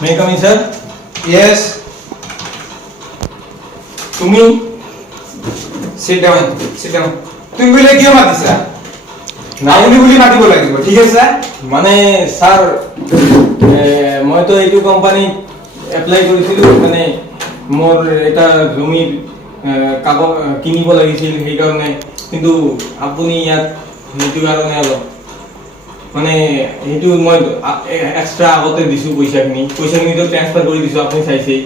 May I come in, sir? Yes. তুমি Sit down. Sit down. তুমি বলে কিয় মাতিছা? নাউনি বুলি মাতিব লাগিব, ঠিক আছে? মানে স্যার মই তো এইটো কোম্পানীত এপ্লাই কৰিছিলো মানে মোৰ এটা জমিৰ কাগজ কিনিব লাগিছিল সেইকাৰণে কিন্তু আপুনি ইয়াত সেইটো কাৰণে অলপ মানে সেইটো মই এক্সট্ৰা আগতে দিছো পইচাখিনি তো ট্ৰান্সফাৰ কৰি দিছো আপুনি চাইছেই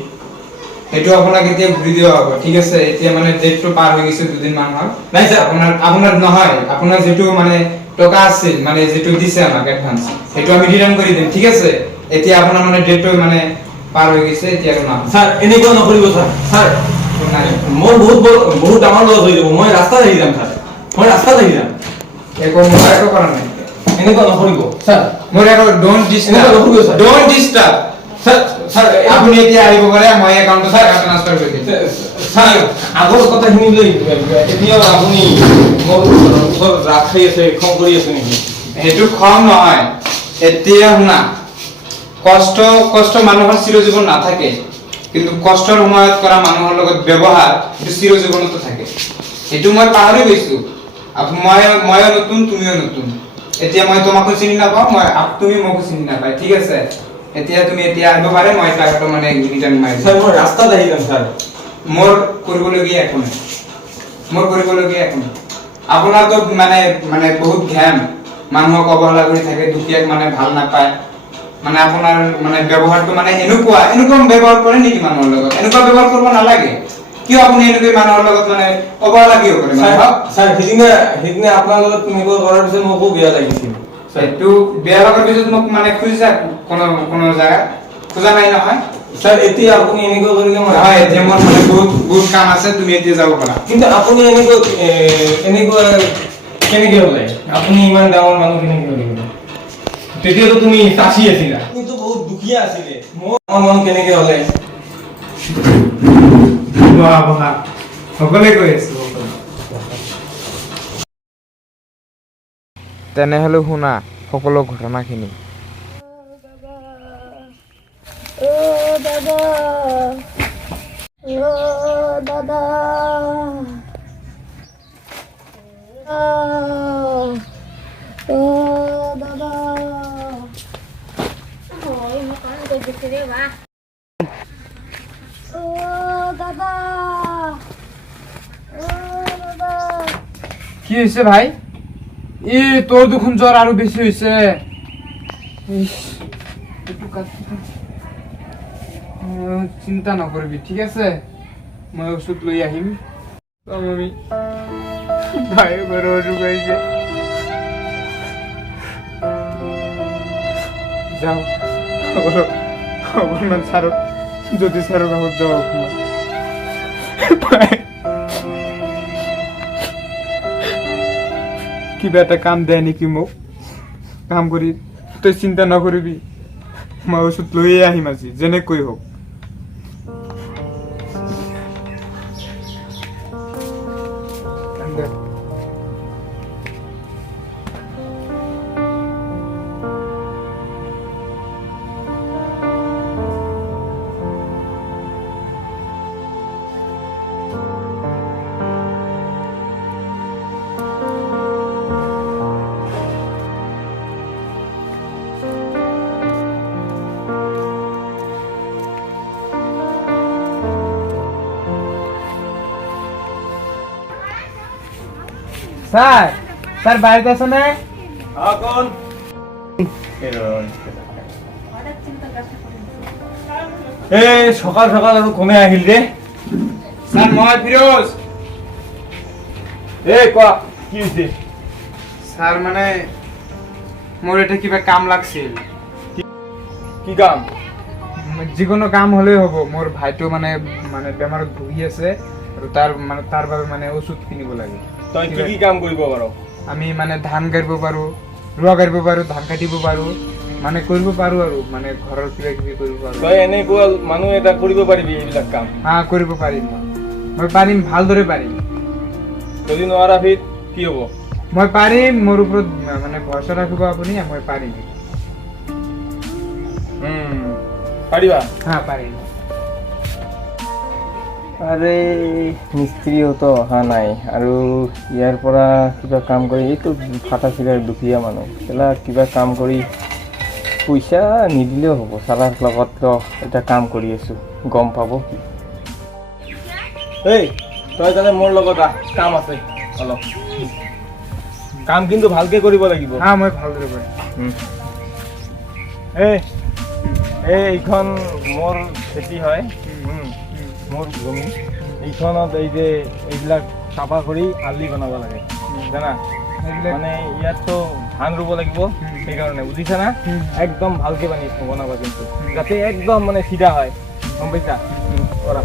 সেইটো আপোনাক এতিয়া ঘূৰি দিয়া হ'ব ঠিক আছে এতিয়া মানে ডেটটো পাৰ হৈ গৈছে দুদিন মান হ'ল নাই স্যাৰ আপোনাৰ নহয় আপোনাৰ যেটো মানে টকা আছিল মানে যেটো দিছে আমাক এডভান্স সেইটো আমি ৰিটাৰ্ণ কৰি দিম ঠিক আছে এতিয়া আপোনাৰ মানে ডেটটো মানে পাৰ হৈ গৈছে এতিয়া আৰু না স্যাৰ এনেকুৱা নকৰিব স্যাৰ মই বহুত ডাঙৰ লছ হৈ যাব মই ৰাস্তাত আহি যাম স্যাৰ মই ৰাস্তাত আহি যাম একো মৰাটো কৰা নাই এনেকুৱা নকৰিব স্যাৰ মোৰ একো ডোন্ট ডিস্টাৰ্ব স্যাৰ আপুনি এতিয়া আহিব পাৰে মই একাউণ্টত টাকা ট্ৰান্সফাৰ কৰি দিম স্যাৰ আগৰ কথাখিনি লৈ এতিয়া আপুনি মোৰ ওচৰত ৰাগ খাই আছে খং কৰি আছে নেকি সেইটো খং নহয় এতিয়া শুনা কষ্ট মানুহৰ চিৰজীৱন নাথাকে কিন্তু কষ্টৰ সময়ত কৰা মানুহৰ লগত ব্যৱহাৰ সেইটো চিৰজীৱনতো থাকে সেইটো মই পাহৰি গৈছো মই নতুন তুমিও নতুন এতিয়া মই তোমাক চিনি নাপাওঁ তুমি মোক চিনি নাপাই ঠিক আছে এতিয়া তুমি এতিয়া আহিব পাৰে মই টাকাটো মানে ৰিটাৰ্ণ মাৰি স্যাৰ মই ৰাস্তাত আহি যাম স্যাৰ মোৰ কৰিবলগীয়া একো নাই আপোনাৰ তো মানে বহুত জ্ঞান মানুহক অৱহেলা কৰি থাকে দুখীয়াক মানে ভাল নাপায় মানে আপোনাৰ মানে ব্যৱহাৰটো মানে এনেকুৱা ব্যৱহাৰ কৰে নেকি মানুহৰ লগত এনেকুৱা ব্যৱহাৰ কৰিব নালাগে কিয় আপুনি এনেকৈ মানুহৰ লগত মানে অৱহেলা কিয় কৰে স্যাৰ সিদিনা আপোনাৰ লগত এনেকুৱা কৰাৰ পিছত মোকো বেয়া লাগিছিল সেইটো বেয়া লগাৰ পিছত মোক মানে খুজিছা কোনো জায়গা খোজা নাই নহয় স্যাৰ এতিয়া আপুনি এনেকুৱা কৰিলে মই হয় এতিয়া মোৰ মানে বহুত কাম আছে তুমি এতিয়া যাব পাৰা কিন্তু আপুনি এনেকুৱা কেনেকৈ হ'লে আপুনি ইমান ডাঙৰ মানুহ কেনেকৈ হ'লে তেতিয়াতো তুমি চাচি আছিলা তুমিতো বহুত দুখীয়া আছিলে মোৰ মানুহ কেনেকৈ হ'লে বহা সকলোৱে কৈ আছো তেনেহ'লে শুনা সকলো ঘটনাখিনি দাদা কি হৈছে ভাই তোৰ দেখোন জ্বৰ আৰু বেছি হৈছে চিন্তা নকৰিবি ঠিক আছে মই ওষুধ লৈ আহিম আমি ভাই বড় ঢুকাইছে যাও অকণমান ছাৰক যদি ছাৰক কামত যাওঁ কিবা এটা কাম দে নেকি মোক কাম কৰি তই চিন্তা নকৰিবি মই ওষুধ লৈয়ে আহিম আজি যেনেকৈ হওক স্যাৰ বাড়িতে আছো না কোন সকাল সকাল আৰু কোনে আহিল ৰে স্যাৰ মই ফিৰোজ কোৱা কি হৈছে স্যাৰ মানে মোৰ এটা কিবা কাম লাগছিল কি কাম যিকোনো কাম হলেই হ'ব মোৰ ভাইটো মানে বেমাৰত ভুগি আছে আৰু তাৰ বাবে মানে ওষুধ কিনিব লাগে তই কি কাম কৰিব পাৰ আমি মানে ধান কাটিব পাৰো ৰোৱা কাটিব পাৰো ধান কাটিব পাৰো মানে কৰিব পাৰো আৰু মানে ঘৰৰ কিবা কিবি কৰিব পাৰো তই এনেকুৱা মানুহ এটা কৰিব পাৰিবি এইবিলাক কাম কৰিব পাৰিম মই পাৰিম ভালদৰে পাৰিম যদি নোৱাৰা ফিৰ কি হ'ব মই পাৰিম মোৰ ওপৰত মানে ভৰসা ৰাখিব আপুনি মই পাৰিম পাৰিবা? হা পাৰিম। আৰে মিস্ত্ৰীওতো অহা নাই আৰু ইয়াৰ পৰা কিবা কাম কৰি এইটো ফাটা চিগাৰ দুখীয়া মানুহ কেলা কিবা কাম কৰি পইচা নিদিলেও হ'ব চালাৰ লগত এটা কাম কৰি আছোঁ গম পাব কি এই তই তাতে মোৰ লগত আহ কাম আছে অলপ কাম কিন্তু ভালকে কৰিব লাগিব হা মই ভালদৰে কৰিম এইখন মোৰ খেতি হয় মোৰ জমি এইখনত এই যে এইবিলাক চাফা কৰি আলি বনাব লাগে জানা মানে ইয়াততো ধান ৰুব লাগিব সেইকাৰণে বুজিছা না একদম ভালকে বনাবা কিন্তু যাতে একদম মানে চিধা হয় গম পাইছা কৰা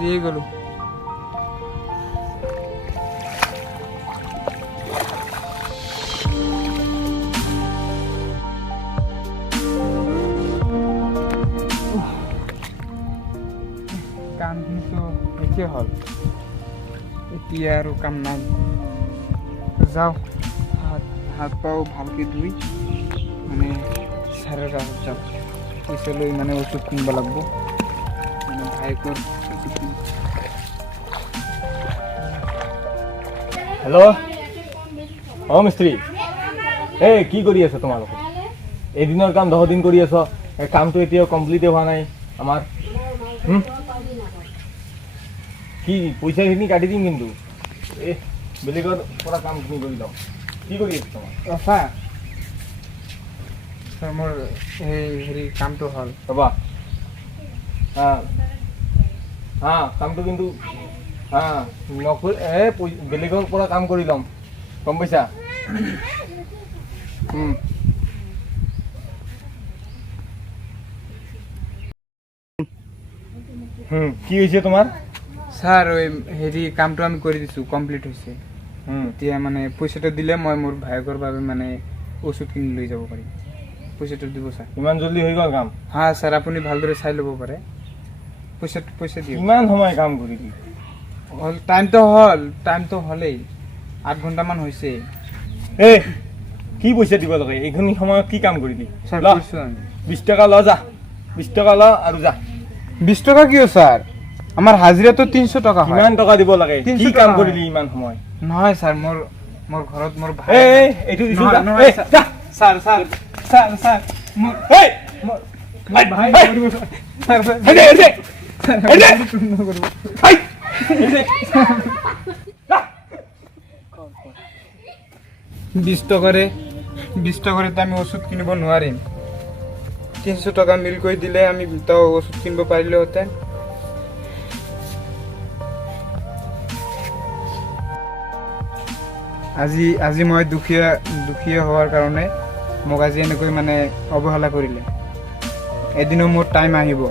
হাঁপিয়ে গ'লো কাম কিন্তু একে হ'ল এতিয়া আৰু কাম নাই যাওঁ হাত পাও ভালকৈ ধুই মানে ছাৰৰ কাষত যাওঁ পইচা লৈ মানে ঔষধ কিনিব লাগিব মানে ভাইকৰ ঔষধ কিনিব হেল্ল' অঁ মিস্ত্ৰী এই কি কৰি আছা তোমালোকে এদিনৰ কাম 10 দিন কৰি আছ কামটো এতিয়াও কমপ্লিটে হোৱা নাই আমাৰ কি পইচাখিনি কাটি দিম কিন্তু এই বেলেগৰ পৰা কামখিনি কৰি লওঁ কি কৰি আছা তোমাৰ ছাৰ মোৰ হেৰি কামটো হ'ল ৰ'বা কামটো কিন্তু বেলেগৰ পৰা কাম কৰি ল'ম গম পাইছা কি হৈছে তোমাৰ ছাৰ হেৰি কামটো আমি কৰি দিছোঁ কমপ্লিট হৈছে এতিয়া মানে পইচাটো দিলে মই মোৰ ভায়েকৰ বাবে মানে ঔষধ কিনি লৈ যাব পাৰিম পইচাটো দিব ছাৰ ইমান জলদি হৈ গ'ল কাম হা ছাৰ আপুনি ভালদৰে চাই ল'ব পাৰে পইচা দিয়ক কিমান সময় কাম কৰিলি হ'ল টাইমটো হ'লেই 8 ঘণ্টামান হৈছে এই কি পইচা দিব লাগে এইখিনি সময়ত কি কাম কৰিলি ছাৰ ল কৈছোঁ আমি 20 টকা ল যা 20 টকা ল আৰু যা 20 টকা কিয় ছাৰ আমাৰ হাজিৰাটো 300 টকা হয় কিমান টকা দিব লাগে কি কাম কৰিলি ইমান সময় নহয় ছাৰ মোৰ ঘৰত মোৰ ভাই এইটো দিছো নহয় ছাৰ মোৰ ভাই কৰিব ছাৰ বিশ টকাৰে আমি ওষুধ কিনিব নোৱাৰিম 300 টকা মিল কৰি দিলে আমি তাও ওষুধ কিনিব পাৰিলোহেঁতেন আজি মই দুখীয়া হোৱাৰ কাৰণে মোক আজি এনেকৈ মানে অৱহেলা কৰিলে এদিনো মোৰ টাইম আহিব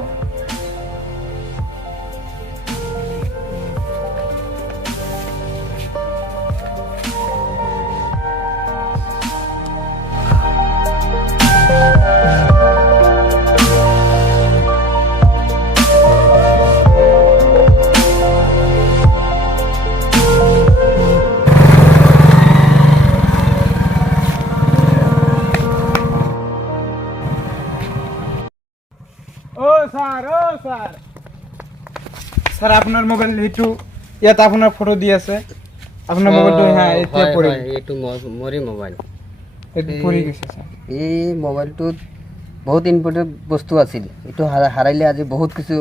স্যাৰ আপনাৰ মোবাইল এইটো ইয়াত আপনাৰ ফটো দি আছে আপনাৰ মোবাইলটো হ্যাঁ এতিয়া পৰি এইটো মৰি মোবাইল এইটো পৰি গৈছে স্যাৰ এই মোবাইলটোত বহুত ইম্পৰ্টেণ্ট বস্তু আছিল এইটো হাৰাইলে আজি বহুত কিছু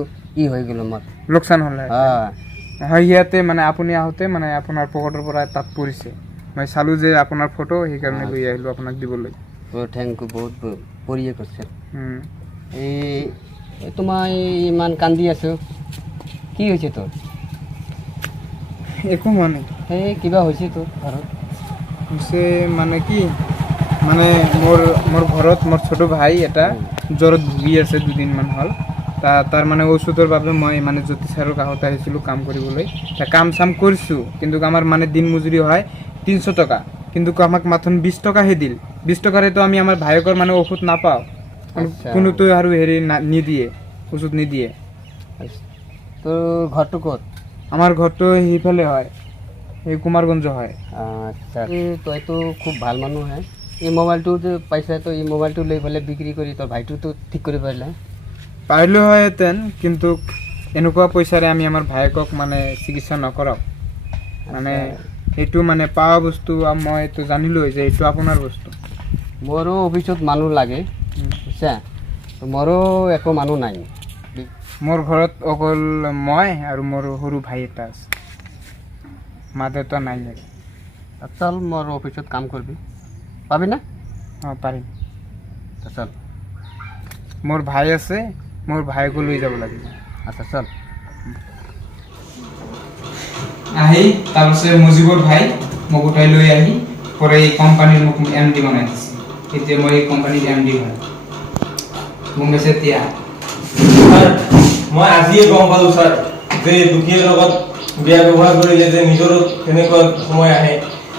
হৈ গ'ল আমাৰ লোকচান হ'ল হয় ইয়াতে মানে আপুনি আহোঁতে মানে আপোনাৰ পকেটৰ পৰা তাত পৰিছে মই চালোঁ যে আপোনাৰ ফটো সেইকাৰণে লৈ আহিলোঁ আপোনাক দিবলৈ থেংক ইউ বহুত পৰিয়ে কৈছে এইটো মই ইমান কান্দি আছোঁ কি হৈছে তোৰ একো মানে এই কিবা হৈছে তোৰ ঘৰত হৈছে মানে কি মানে মোৰ ঘৰত মোৰ ছোট ভাই এটা জ্বৰত ভুগি আছে 2 দিনমান হ'ল তাৰ মানে ঔষধৰ বাবে মই মানে জ্যোতি ছাৰৰ কাষত আহিছিলোঁ কাম কৰিবলৈ কাম চাম কৰিছোঁ কিন্তু আমাৰ মানে দিন মজুৰি হয় 300 টকা কিন্তু আমাক মাথন 20 টকাহে দিল 20 টকাৰেতো আমি আমাৰ ভাইকৰ মানে ঔষধ নাপাওঁ কোনোতো আৰু হেৰি নিদিয়ে ওষুধ নিদিয়ে তোৰ ঘৰটো ক'ত আমাৰ ঘৰটো সেইফালে হয় এই কুমাৰগঞ্জ হয় আচ্ছা তইতো খুব ভাল মানুহ হে এই মোবাইলটো যে পাইছা তো এই মোবাইলটো লৈ পেলাই বিক্ৰী কৰি তোৰ ভাইটোতো ঠিক কৰিব পাৰিলো হয়হেঁতেন কিন্তু এনেকুৱা পইচাৰে আমি আমাৰ ভাইকক মানে চিকিৎসা নকৰাওঁ মানে এইটো মানে পাৱা বস্তু মই এইটো জানিলোঁ যে এইটো আপোনাৰ বস্তু মোৰো অফিচত মানুহ লাগে বুজিছা মোৰো একো মানুহ নাই মোৰ ঘৰত অকল মই আৰু মোৰ সৰু ভাই এটা আছে মা দেউতা নাই চল মোৰ অফিচত কাম কৰিবি পাবি না অঁ পাৰিম চল মোৰ ভাই আছে মোৰ ভাইকো লৈ যাব লাগিব আচ্ছা চল আহি তাৰপিছত মুজিবৰ ভাই মোক উঠাই লৈ আহি পরে এই কোম্পানির মোক এমডি বানাই দিছে এতিয়া মই এই কোম্পানির এমডি হয় মোক কৈছে তিয়া স্যার মই আজিয়ে গম পালো স্যার যে দুখীয়াৰ লগত বেয়া ব্যৱহাৰ কৰিলে যে নিজৰ তেনেকুৱা সময় আহে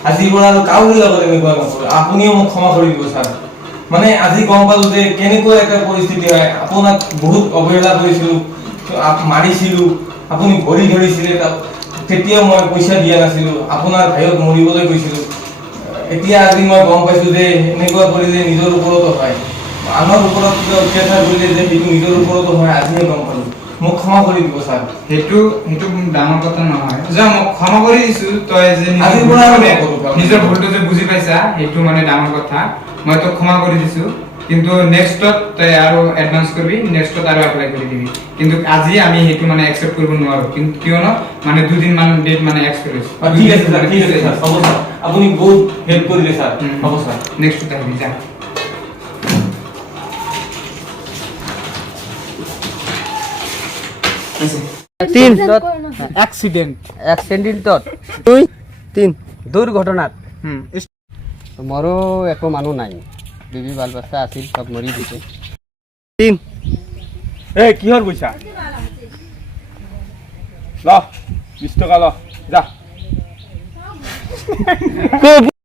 আজিৰ পৰা আৰু কাউৰ লগত এনেকুৱা নকৰে আপুনিও মোক ক্ষমা কৰি দিব স্যাৰ মানে আজি গম পালো যে কেনেকুৱা এটা পৰিস্থিতি হয় আপোনাক বহুত অৱহেলা কৰিছিলো মাৰিছিলো আপুনি ভৰি ধৰিছিলে তেতিয়া মই পইচা দিয়া নাছিলো আপোনাৰ ভাইক মৰিবলৈ গৈছিলো এতিয়া আজি মই গম পাইছো যে এনেকুৱা কৰিলে নিজৰ ওপৰতো হয় আনৰ ওপৰত অত্যাচাৰ কৰিলে যে সেইটো নিজৰ ওপৰতো হয় আজিহে গম পালো মোক ক্ষমা কৰি দিব স্যাৰ সেইটো ডাঙৰ কথা নহয় যে মোক ক্ষমা কৰি দিছো তই যে আজিৰ পৰা নিজৰ ভুলটো যে বুজি পাইছা সেইটো মানে ডাঙৰ কথা মই তো ক্ষমা কৰি দিছো কিন্তু নেক্সটত তই আৰু এডভান্স কৰিবি নেক্সটত আৰু এপ্লাই কৰি দিবি কিন্তু আজি আমি সেইটো মানে একসেপ্ট কৰিব নোৱাৰো কিন্তু কিয়নো মানে 2 দিন মান ডেট মানে এক্সপিৰিয়েন্স ঠিক আছে স্যাৰ ঠিক আছে স্যাৰ হ'ব স্যাৰ আপুনি বহুত হেল্প কৰিলে স্যাৰ হ'ব স্যাৰ নেক্সটত আহিবি যা তিন এক্সিডেন্টত 2 3 দুৰ্ঘটনাত মোৰো একো মানুহ নাই বিবি বাল বাচ্চা আছিল সব মৰি দিছে 3 এই কিহৰ পইচা ল 20 টকা ল যা